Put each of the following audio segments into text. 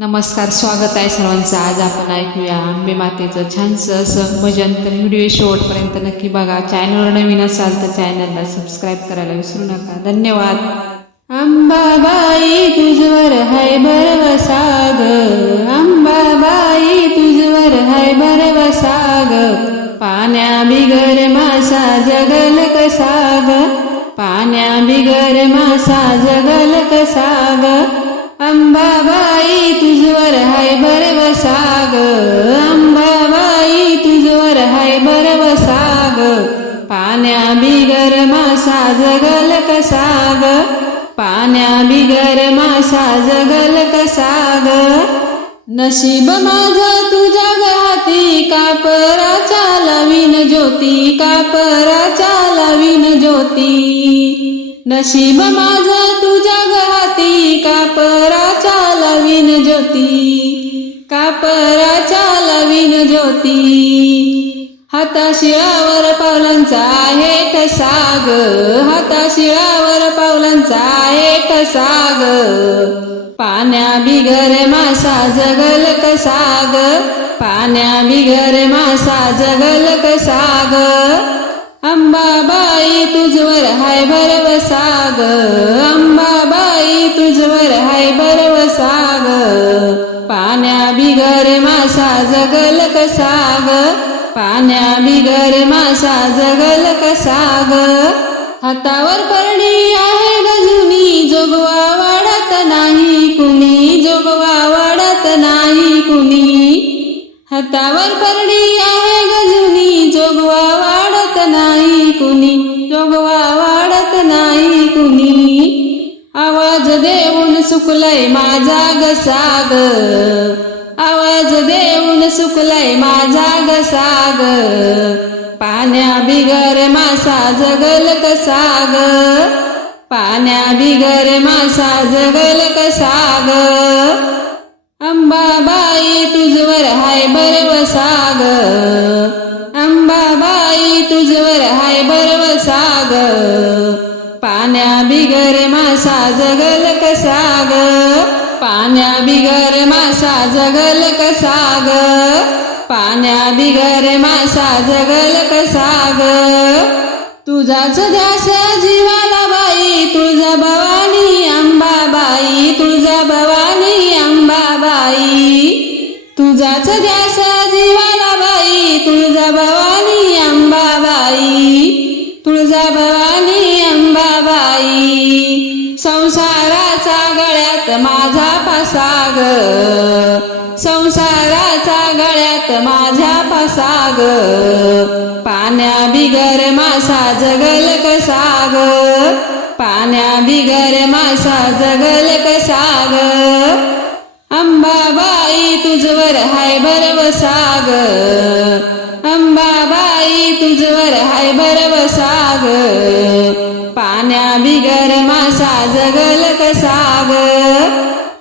नमस्कार स्वागत आहे सर्वांचं. आज आपण ऐकूया आंबे मातेचं छानसं असं भजन. तर व्हिडिओ शेवटपर्यंत नक्की बघा. चॅनलवर नवीन असाल तर चॅनलला सबस्क्राईब करायला विसरू नका. धन्यवाद. अंबाबाई तुझवर हाय बरवसाग अंबाबाई तुझवर हाय बरवसाग पाण्या बिगर मासा जगल कसाग. पाण्या बिगर मासा जगल कसाग. अंबाबाई बिगर मासा जगल कसाग. पाण्या बिगर मासा जगल कसाग. नशीब माझा तुझ्या घाती कापराच्या लवीन ज्योती कापराच्या लवीन ज्योती. नशीब माझा तुझ्या घाती कापराच्या लवीन ज्योती कापराच्या लवीन ज्योती. हाताशिळावर पावलांचा आहे साग हाता शिळावर पावलांचा एक साग. पाण्या बिगर मासा जगल कसाग पाण्या बिगर मासा जगल कसाग अंबाबाई तुझवर हाय बरवसाग अंबाबाई तुझवर हाय बरवसाग पाण्या बिगर मासा जगल कसाग पाण्या बिगर मासा जगल कसाग. हातावर परणी आहे गजुनी जोगवा वाढत नाही कुणी जोगवा वाढत नाही कुणी. हातावर परणी आहे गजुनी जोगवा वाढत नाही कुणी. जोगवा वाढत नाही कुणी. आवाज देऊन सुकलय माझा गसाग. आवाज देऊन सुकलय माझा गसाग पाण्या बिगर मासा जगल कसाग पाण्या बिगर मासा जगल कसाग अंबाबाई तुझवर हाय बरवसाग अंबाबाई तुझवर हाय बरवसाग पाण्या बिगर मासा जगल कसाग पाण्या बिगर मासा जगल कसाग पाण्या बिगर मासा जगल कसाग तुझाच ध्यास जीवाला बाई तुळजा भवानी अंबाबाई तुळजा भवानी अंबाबाई तुझाच ध्यास जीवाला बाई तुळजा भवानी अंबाबाई तुळजा भवानी अंबाबाई संसाराचा गळ्यात माझा पसाग. संसाराचा गळ्यात माझ्या पसाग. पाण्या बिगर मासा जगल कसाग. पाण्या बिगर मासा जगल कसाग. अंबाबाई तुझवर हाय बरवसाग अंबाबाई तुझवर हाय बरवसाग पाण्या बिगर मासा जगल कसाग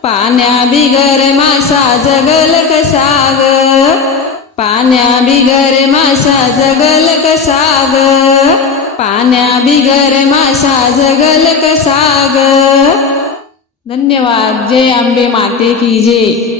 पाण्या बिगर मासा जगल कसाग पाण्या बिगर मासा जगल कसाग पाण्या बिगर मासा जगल कसाग धन्यवाद. जय आंबे माते की जय.